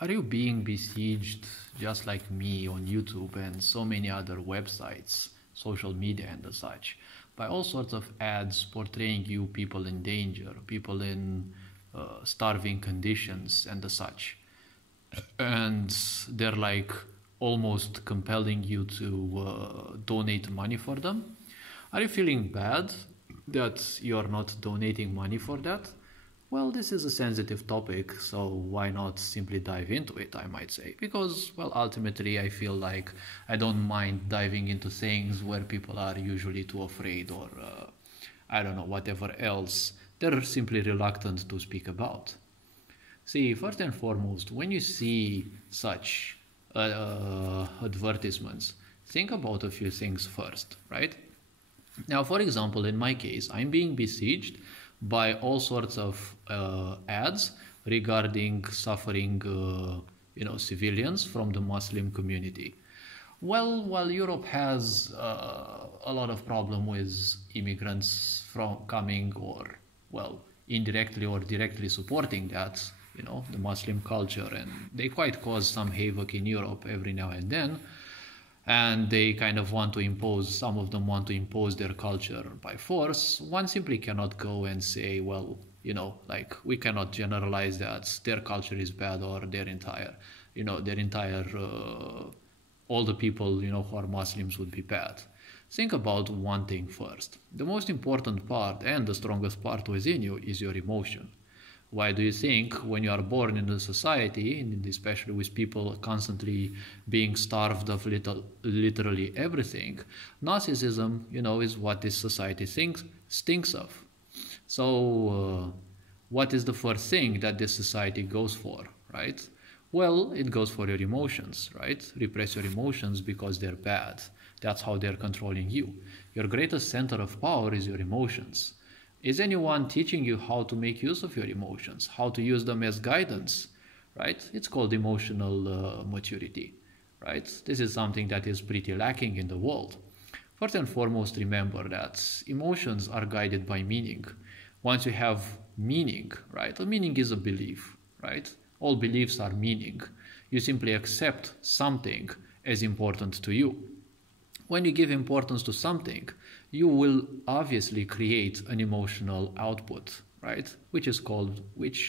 Are you being besieged just like me on YouTube and so many other websites, social media and the such, by all sorts of ads portraying you people in danger, people in starving conditions and the such? And they're like almost compelling you to donate money for them. Are you feeling bad that you're not donating money for that? Well, this is a sensitive topic, so why not simply dive into it, I might say. Because, well, ultimately I feel like I don't mind diving into things where people are usually too afraid or, I don't know, whatever else they're simply reluctant to speak about. See, first and foremost, when you see such advertisements, think about a few things first, right? Now, for example, in my case, I'm being besieged by all sorts of ads regarding suffering, civilians from the Muslim community. Well, while Europe has a lot of problem with immigrants from coming or, well, indirectly or directly supporting that, the Muslim culture, and they quite cause some havoc in Europe every now and then. And they kind of want to impose, some of them want to impose their culture by force. One simply cannot go and say, well, we cannot generalize that their culture is bad or all the people, who are Muslims would be bad. Think about one thing first. The most important part and the strongest part within you is your emotion. Why do you think when you are born in a society, and especially with people constantly being starved of literally everything, narcissism, is what this society stinks of? So what is the first thing that this society goes for, right? Well, it goes for your emotions, right? Repress your emotions because they're bad. That's how they're controlling you. Your greatest center of power is your emotions. Is anyone teaching you how to make use of your emotions, how to use them as guidance, right? It's called emotional maturity, right? This is something that is pretty lacking in the world. First and foremost, remember that emotions are guided by meaning. Once you have meaning, right? A meaning is a belief, right? All beliefs are meaning. You simply accept something as important to you. When you give importance to something, you will obviously create an emotional output, right? Which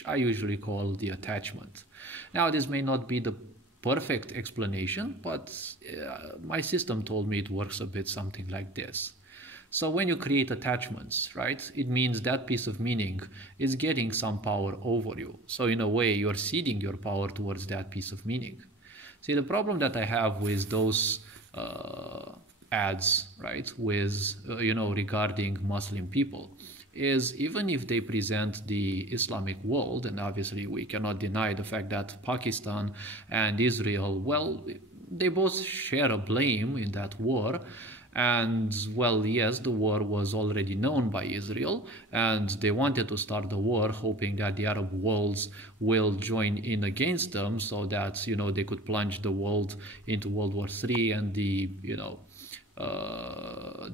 I usually call the attachment. Now, this may not be the perfect explanation, but my system told me it works a bit something like this. So when you create attachments, right, it means that piece of meaning is getting some power over you. So in a way, you're ceding your power towards that piece of meaning. See, the problem that I have with those ads, right, with, regarding Muslim people is even if they present the Islamic world, and obviously we cannot deny the fact that Pakistan and Israel, well, they both share a blame in that war. And, well, yes, the war was already known by Israel, and they wanted to start the war hoping that the Arab worlds will join in against them so that, they could plunge the world into World War III and the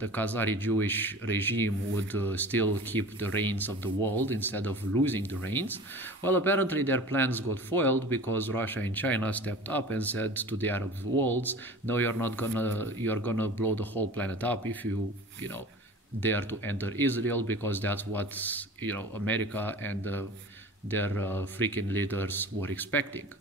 Khazari Jewish regime would still keep the reins of the world instead of losing the reins. Well, apparently their plans got foiled because Russia and China stepped up and said to the Arab worlds, no, you're gonna blow the whole planet up if you dare to enter Israel, because that's what America and their freaking leaders were expecting.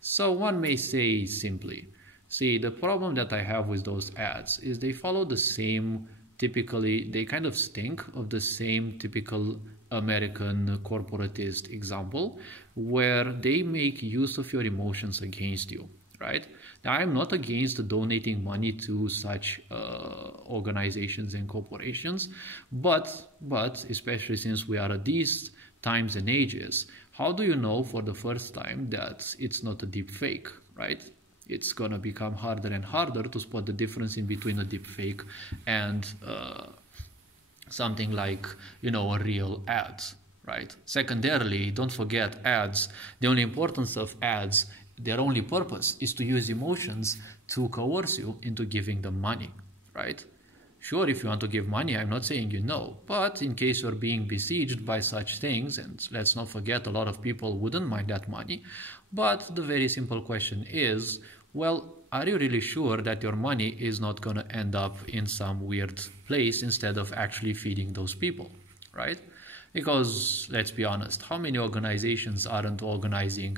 So one may say simply, see, the problem that I have with those ads is they follow the same they kind of stink of the same typical American corporatist example where they make use of your emotions against you, right? Now, I'm not against donating money to such organizations and corporations, but especially since we are at these times and ages, how do you know for the first time that it's not a deep fake, right? It's gonna become harder and harder to spot the difference in between a deep fake and something like, a real ad, right? Secondarily, don't forget ads. The only importance of ads, their only purpose is to use emotions to coerce you into giving them money, right? Sure, if you want to give money, I'm not saying you no, but in case you're being besieged by such things, and let's not forget a lot of people wouldn't mind that money, but the very simple question is, well, are you really sure that your money is not going to end up in some weird place instead of actually feeding those people, right? Because let's be honest, how many organizations aren't organizing,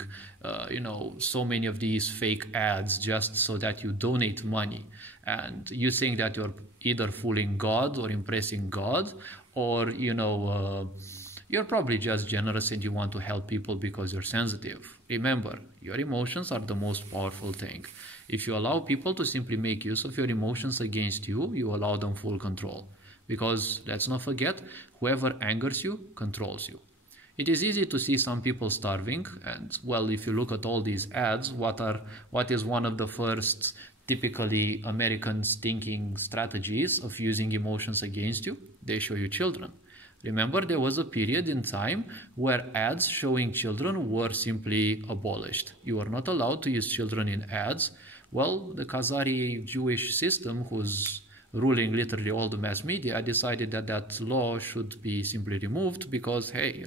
so many of these fake ads just so that you donate money, and you think that you're either fooling God or impressing God, or you're probably just generous and you want to help people because you're sensitive. Remember, your emotions are the most powerful thing. If you allow people to simply make use of your emotions against you, you allow them full control. Because let's not forget, whoever angers you controls you. It is easy to see some people starving, and well, if you look at all these ads, what is one of the first typically Americans thinking strategies of using emotions against you? They show you children. Remember, there was a period in time where ads showing children were simply abolished. You were not allowed to use children in ads. Well, the Khazari Jewish system, who's ruling literally all the mass media, decided that that law should be simply removed because, hey,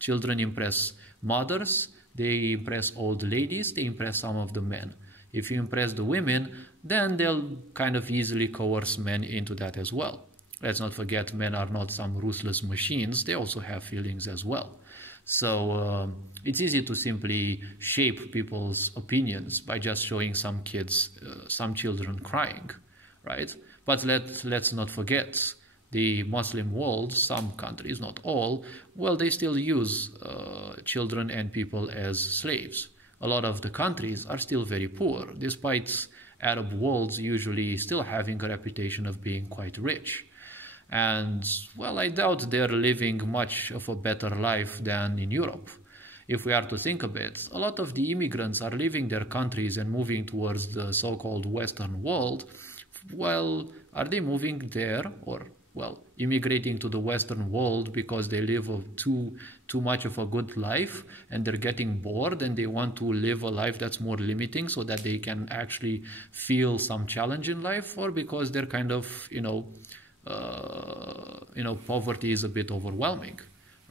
children impress mothers, they impress old ladies, they impress some of the men. If you impress the women, then they'll kind of easily coerce men into that as well. Let's not forget, men are not some ruthless machines, they also have feelings as well. So it's easy to simply shape people's opinions by just showing some children crying, right? But let's not forget, the Muslim world, some countries, not all, well, they still use children and people as slaves. A lot of the countries are still very poor, despite Arab worlds usually still having a reputation of being quite rich. And, well, I doubt they're living much of a better life than in Europe. If we are to think a bit, a lot of the immigrants are leaving their countries and moving towards the so-called Western world. Well, are they moving there or, well, immigrating to the Western world because they live too much of a good life and they're getting bored and they want to live a life that's more limiting so that they can actually feel some challenge in life, or because they're kind of, poverty is a bit overwhelming,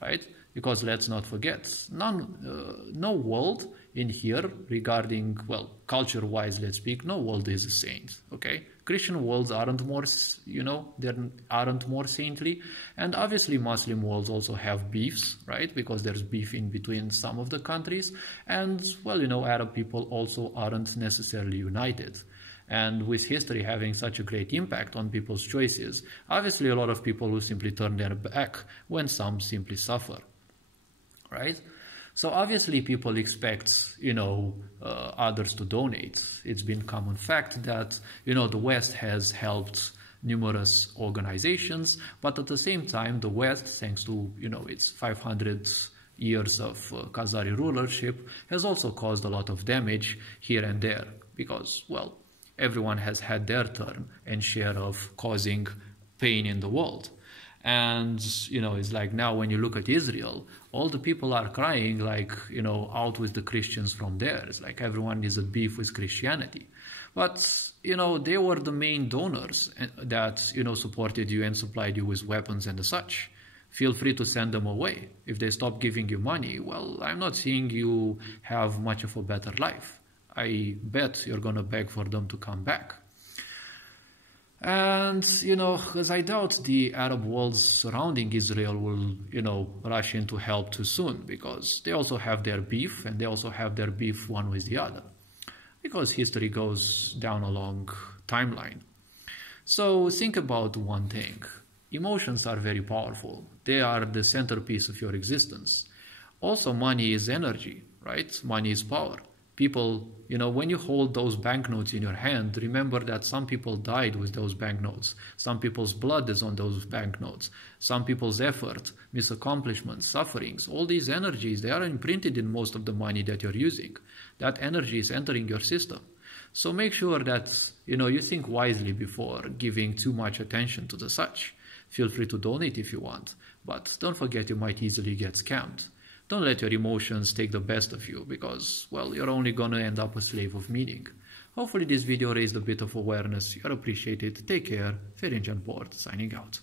right? Because let's not forget, no world in here regarding, well, culture-wise, let's speak, no world is a saint, okay? Christian worlds aren't more, they aren't more saintly. And obviously Muslim worlds also have beefs, right? Because there's beef in between some of the countries. And, well, Arab people also aren't necessarily united. And with history having such a great impact on people's choices, obviously a lot of people will simply turn their back when some simply suffer, right? So obviously people expect, others to donate. It's been common fact that, the West has helped numerous organizations, but at the same time, the West, thanks to, its 500 years of Khazari rulership, has also caused a lot of damage here and there because, well, everyone has had their turn and share of causing pain in the world. And, it's like now when you look at Israel, all the people are crying like, out with the Christians from there. It's like everyone is at beef with Christianity. But, they were the main donors that, supported you and supplied you with weapons and such. Feel free to send them away. If they stop giving you money, well, I'm not seeing you have much of a better life. I bet you're going to beg for them to come back. And, because I doubt the Arab worlds surrounding Israel will, rush in to help too soon, because they also have their beef, and they also have their beef one with the other, because history goes down a long timeline. So think about one thing. Emotions are very powerful. They are the centerpiece of your existence. Also, money is energy, right? Money is power. People, when you hold those banknotes in your hand, remember that some people died with those banknotes. Some people's blood is on those banknotes. Some people's effort, misaccomplishments, sufferings, all these energies, they are imprinted in most of the money that you're using. That energy is entering your system. So make sure that, you think wisely before giving too much attention to the such. Feel free to donate if you want, but don't forget you might easily get scammed. Don't let your emotions take the best of you because, well, you're only going to end up a slave of meaning. Hopefully this video raised a bit of awareness. You're appreciated. Take care. Ferenc Board signing out.